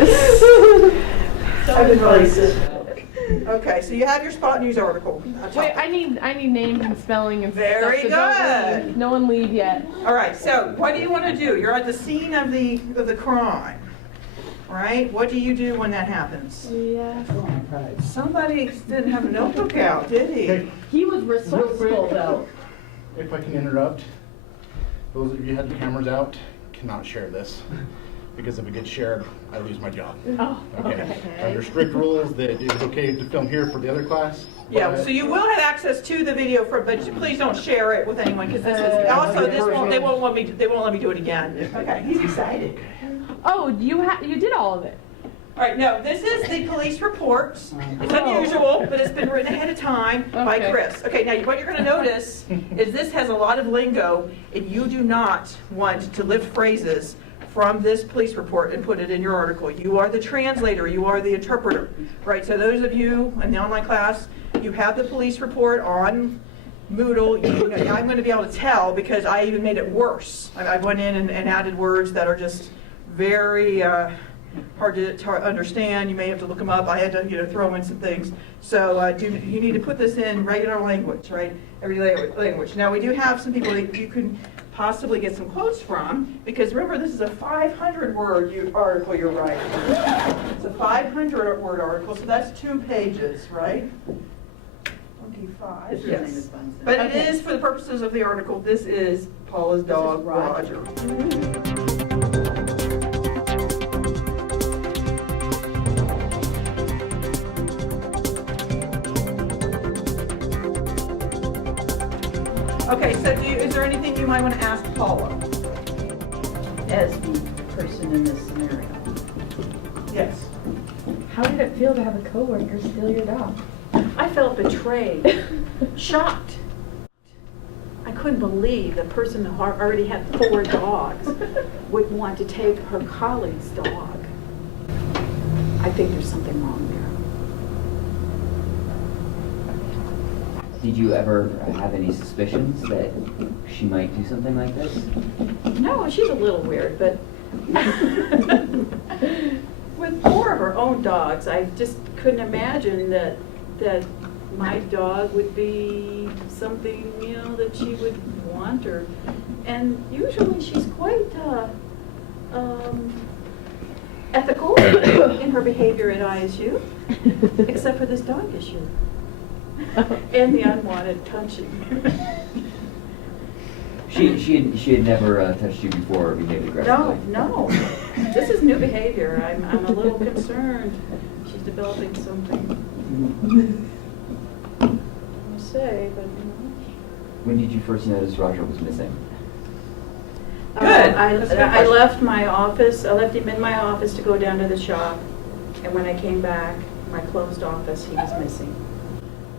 I've been really sick. Okay, so you have your spot news article. Wait, I need names and spelling and Very stuff. So good. No one leave yet. All right, so what do you want to do? You're at the scene of the crime, right? What do you do when that happens? Yeah. Somebody didn't have a notebook out, did he? Okay, He was resourceful though. if I can interrupt, those of you who had the cameras out cannot share this. Because if it gets shared, I lose my job. Oh, Okay. Under strict rules that it's okay to film here for the other class. Yeah, but- so you will have access to the video, but please don't share it with anyone because this is also they won't let me do it again. Okay, he's excited. Oh, you did all of it. All right, no, this is the police report. It's unusual, but it's been written ahead of time by Okay. Chris. Okay, now what you're going to notice is this has a lot of lingo, and you do not want to lift phrases from this police report and put it in your article. You are the translator, you are the interpreter, right? So those of you in the online class, you have the police report on Moodle. I'm going to be able to tell because I even made it worse. I went in and added words that are just very hard to understand. You may have to look them up. I had to throw in some things. So you need to put this in regular language, right? Everyday language. Now we do have some people that you can possibly get some quotes from, because remember this is a 500-word article you're writing. It's a 500-word article, so that's 2 pages, right? 25. Yes. But it is, for the purposes of the article, this is Paula's dog, Roger. Okay, so is there anything you might want to ask Paula? As the person in this scenario. Yes. How did it feel to have a coworker steal your dog? I felt betrayed, shocked. I couldn't believe the person who already had 4 dogs would want to take her colleague's dog. I think there's something wrong there. Did you ever have any suspicions that she might do something like this? No, she's a little weird, but with 4 of her own dogs, I just couldn't imagine that my dog would be something, that she would want, and usually she's quite ethical in her behavior at ISU, except for this dog issue. And the unwanted touching. She had never touched you before or behaved aggressively? No. This is new behavior. I'm a little concerned. She's developing something. I say, but When did you first notice Roger was missing? Good. That's a good I question. left my office. I left him in my office to go down to the shop, and when I came back, my closed office, he was missing.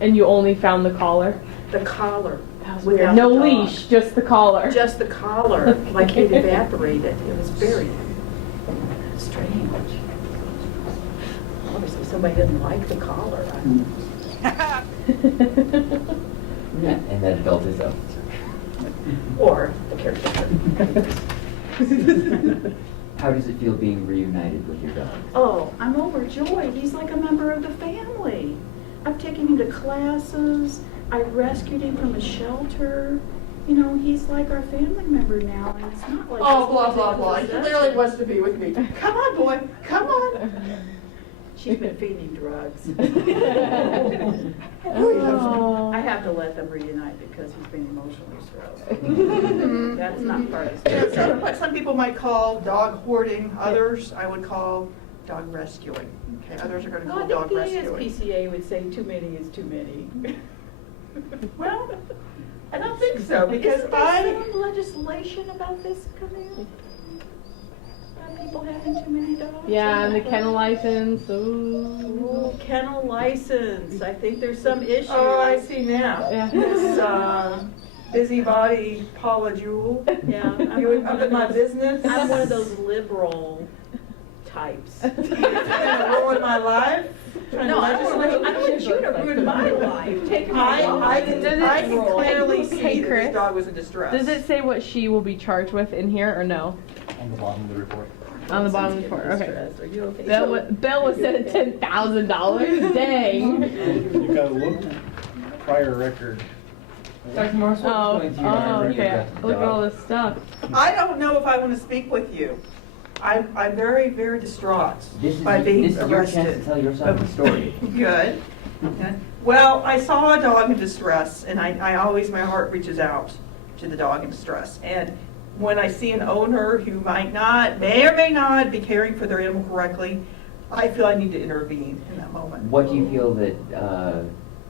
And you only found the collar? The collar. That was without weird. No the dog. leash, just the collar. Just the collar, like it evaporated. It was very strange. Obviously, somebody didn't like the collar. And that adult is up. Or the caretaker. How does it feel being reunited with your dog? Oh, I'm overjoyed. He's like a member of the family. I've taken him to classes. I rescued him from a shelter. He's like our family member now, and it's not like Oh, blah, blah, blah. He clearly wants to be with me. Come on, boy. Come on. She's been feeding drugs. Oh. I have to let them reunite because he's been emotionally stressed. That's not part of the story. What some people might call dog hoarding, others I would call dog rescuing. Okay, others are going to Well, call I dog think the rescuing. ASPCA would say too many is too many. Well, I don't think so, because Isn't there some legislation about this coming up? About people having too many dogs? Yeah, and the kennel license. Ooh. Oh, kennel license. I think there's some issue. Oh, I see now. Yeah. This busybody Paula Jewell. Yeah. You up in my business? I'm one of those liberal types. You're gonna ruin my life? No, I don't want you to ruin my life. Take my I can clearly see Hey, that Chris. this dog was in distress. Does it say what she will be charged with in here or no? On the bottom of the report. On the bottom of the report, okay. Distressed. Are you okay? Bill was set at $10,000. Dang. You gotta look prior record. Dr. Morris, what was going through your mind when you okay. got the Look at all dog? this stuff. I don't know if I want to speak with you. I'm very, very distraught This is, by being this is your chance to arrested. tell your side of the story. Good. Okay. Well, I saw a dog in distress, and I always, my heart reaches out to the dog in distress. And when I see an owner who may or may not be caring for their animal correctly, I feel I need to intervene in that moment. What do you feel that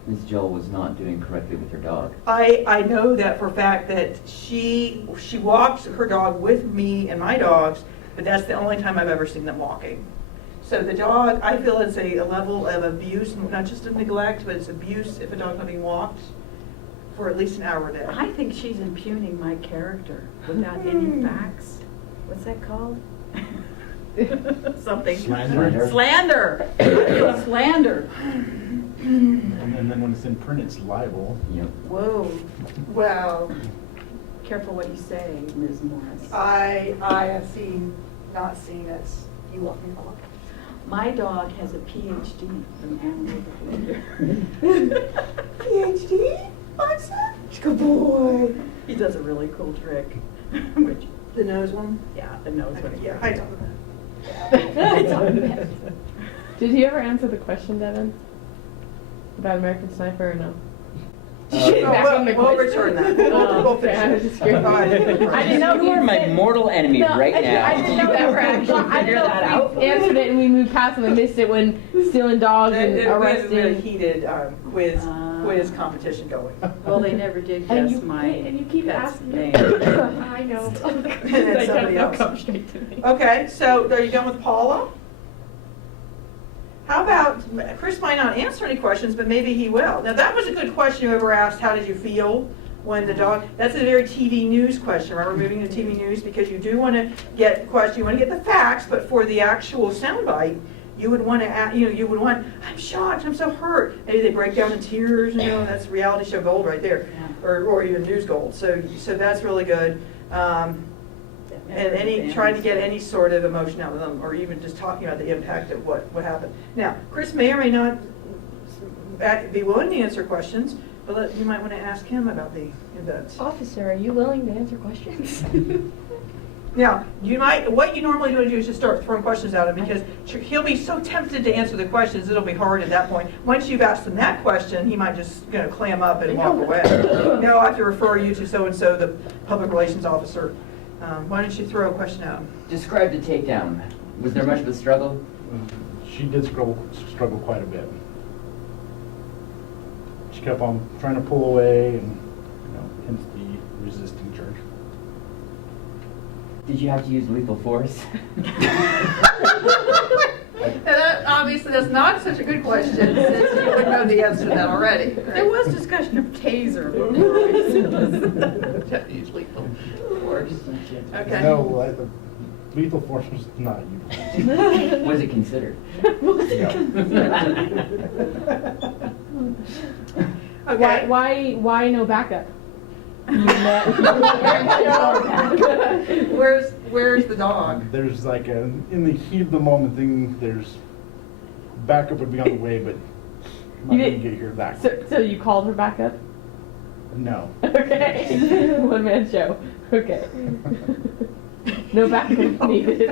Ms. Jill was not doing correctly with her dog? I know that for a fact that she walks her dog with me and my dogs, but that's the only time I've ever seen them walking. So the dog, I feel it's a level of abuse, not just of neglect, but it's abuse if a dog's not being walked for at least an hour a day. I think she's impugning my character without any facts. What's that called? Something. Slander. Slander. Slander. And then when it's in print, it's libel. Yep. Whoa. Well, Careful what you say, Ms. Morris. I have not seen it. You want me to look? My dog has a PhD in animal behavior. PhD? Boxer? Good boy. He does a really cool trick. Which, The nose one? yeah, the nose one. Yeah, I don't. Did he ever answer the question, Devin? About American Sniper or no? Back on the We'll question. return that. We'll Okay, I was finish just it. curious. All right. I didn't know You are my mortal enemy right now. I didn't know that for actually. I didn't know if we answered it and we moved past and I missed it when stealing dogs and We had a really arresting. heated quiz competition going. Well, they never did And guess you my and you keep pet's asking. name. I know. And then somebody else. Come straight to me. Okay, so are you done with Paula? How about, Chris might not answer any questions, but maybe he will. Now, that was a good question whoever asked, how did you feel when the dog, that's a very TV news question. Remember moving to TV news because you do want to get questions, you want to get the facts, but for the actual soundbite, you would want to, you would want, I'm shocked, I'm so hurt. Maybe they break down in tears, that's reality show gold right there, or even news gold. So that's really good. And trying to get any sort of emotion out of them, or even just talking about the impact of what happened. Now, Chris may or may not be willing to answer questions, but you might want to ask him about the events. Officer, are you willing to answer questions? Now, what you normally do is just start throwing questions at him, because he'll be so tempted to answer the questions, it'll be hard at that point. Once you've asked him that question, he might just clam up and walk away. No, I have to refer you to so-and-so, the public relations officer. Why don't you throw a question at him? Describe the takedown. Was there much of a struggle? She did struggle quite a bit. She kept on trying to pull away, and hence the resisting charge. Did you have to use lethal force? Obviously, that's not such a good question, since you would know the answer to that already. There was discussion of taser. Lethal force. Okay. No, the lethal force was not used. Was it considered? Okay. Why no backup? Where's the dog? There's in the heat of the moment thing, there's backup would be on the way, but I'm You not didn't- gonna get here that quick. So you called her backup? No. Okay. One man show. Okay. No backup needed.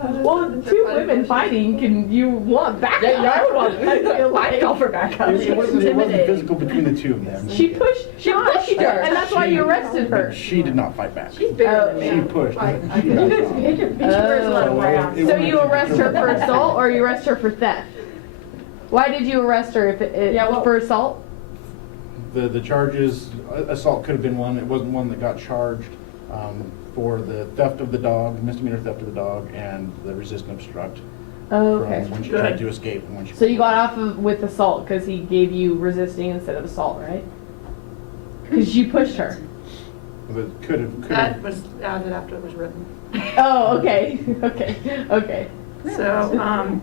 Well, two women fighting, you want backup? Yeah, I would want backup. Why call for backup? It wasn't intimidating. physical between the two of them. She pushed her, and that's why you arrested her. She did not fight back. She's bigger than She me. pushed. I She backed off. She wears a lot of brown. So you arrest her for assault, or you arrest her for theft? Why did you arrest her for assault? The charges, assault could have been one. It wasn't one that got charged. For the theft of the dog, misdemeanor theft of the dog, and the resist and obstruct. Oh, okay. From when she tried to escape and when she. So you got off with assault because he gave you resisting instead of assault, right? Because you pushed her. It could have. That was added after it was written. Oh, okay, okay. So,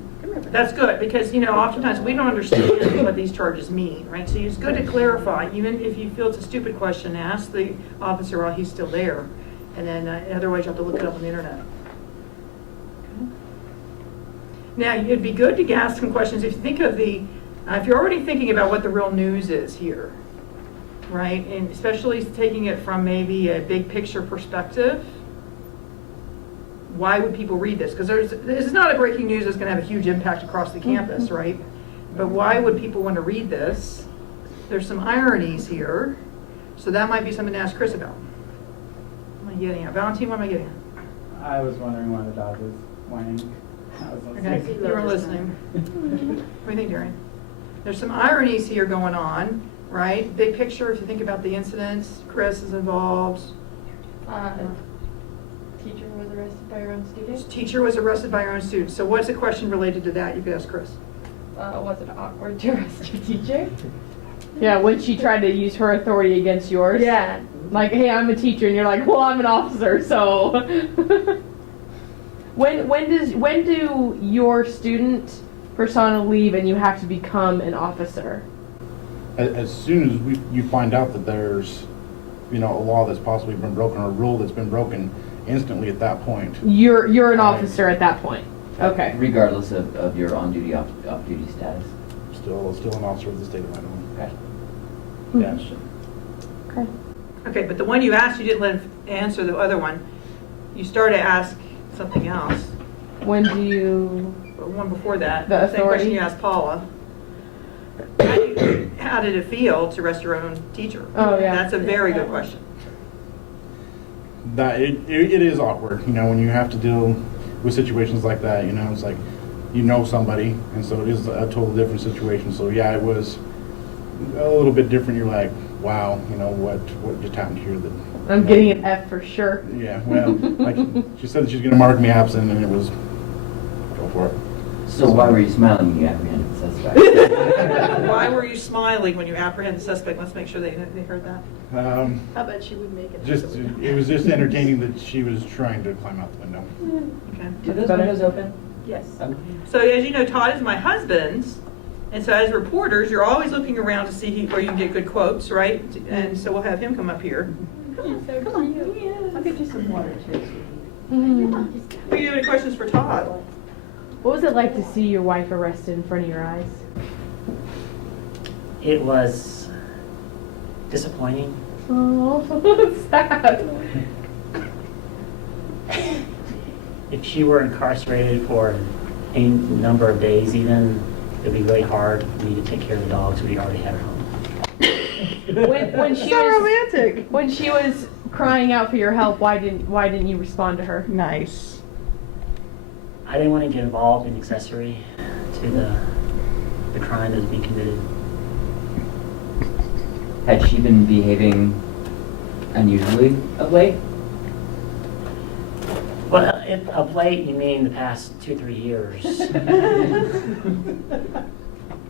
that's good, because, oftentimes we don't understand what these charges mean, right? So it's good to clarify, even if you feel it's a stupid question, ask the officer while he's still there. And then otherwise you have to look it up on the internet. Now, it'd be good to ask some questions. If you think of if you're already thinking about what the real news is here, right? And especially taking it from maybe a big picture perspective, why would people read this? Because this is not a breaking news that's going to have a huge impact across the campus, right? But why would people want to read this? There's some ironies here, so that might be something to ask Chris about. What am I getting at? Valentine, what am I getting at? I was wondering why the dog was whining. I was listening. Okay, you were listening. What do you think, Darian? There's some ironies here going on, right? Big picture, if you think about the incidents, Chris is involved. Teacher was arrested by her own student. Teacher was arrested by her own student. So what's the question related to that? You could ask Chris. Was it awkward to arrest your teacher? Yeah, when she tried to use her authority against yours. Yeah. Like, hey, I'm a teacher, and you're like, well, I'm an officer, so. When do your student persona leave and you have to become an officer? As soon as you find out that there's, a law that's possibly been broken or a rule that's been broken, instantly at that point. You're an officer at that point. Okay. Regardless of your on-duty, off-duty status. Still an officer of the state of Idaho. Okay. Gotcha. Okay. Okay, but the one you asked, you didn't let him answer the other one. You started to ask something else. When do you? One before that. The Same question authority? you asked Paula. How did it feel to arrest your own teacher? Oh, yeah. That's a very good question. That it is awkward, when you have to deal with situations like that. It's like somebody, and so it is a total different situation. So yeah, it was a little bit different. You're like, wow, what just happened here? That I'm getting an F for sure. Yeah, well, like she said that she's going to mark me absent, and it was go for it. So why were you smiling when you apprehended the suspect? Why were you smiling when you apprehended the suspect? Let's make sure they heard that. How about she would make it? It was just entertaining that she was trying to climb out the window. Okay. Do those windows open? Yes. So as you know, Todd is my husband, and so as reporters, you're always looking around to see where you can get good quotes, right? And so we'll have him come up here. Come on. I'll get you some water too. Do you have any questions for Todd? What was it like to see your wife arrested in front of your eyes? It was disappointing. Oh, sad. If she were incarcerated for any number of days even, it would be really hard for me to take care of the dogs we already had at home. When she So was romantic. when she was crying out for your help, why didn't you respond to her? Nice. I didn't want to get involved in accessory to the crime that was being committed. Had she been behaving unusually of late? Well, of late, you mean the past 2-3 years.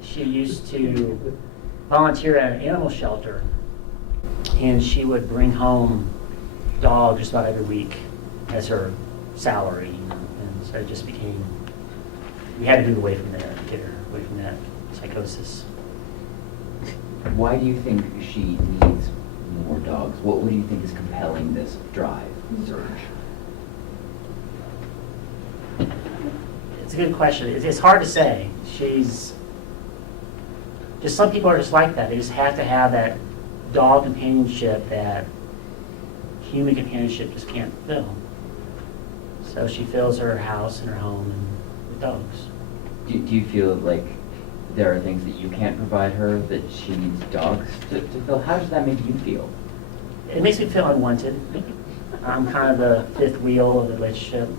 She used to volunteer at an animal shelter, and she would bring home dogs just about every week as her salary. And so it just became, we had to move away from there, get her away from that psychosis. Why do you think she needs more dogs? What do you think is compelling this drive, surge? It's a good question. It's hard to say. Some people are just like that. They just have to have that dog companionship that human companionship just can't fill. So she fills her house and her home with dogs. Do you feel like there are things that you can't provide her that she needs dogs to fill? How does that make you feel? It makes me feel unwanted. I'm kind of the fifth wheel of the relationship,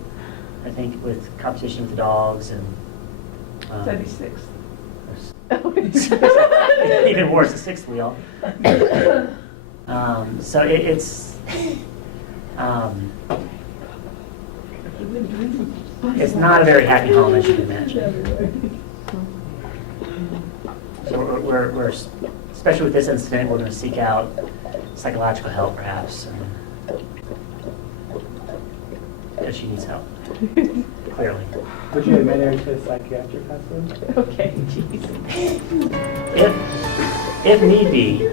I think, with competition with the dogs and... 76. Even worse, the sixth wheel. So it's not a very happy home, as you can imagine. So we're especially with this incident, we're going to seek out psychological help, perhaps, because she needs help, clearly. Would you admit her to a psychiatric hospital? Okay, jeez. If need be.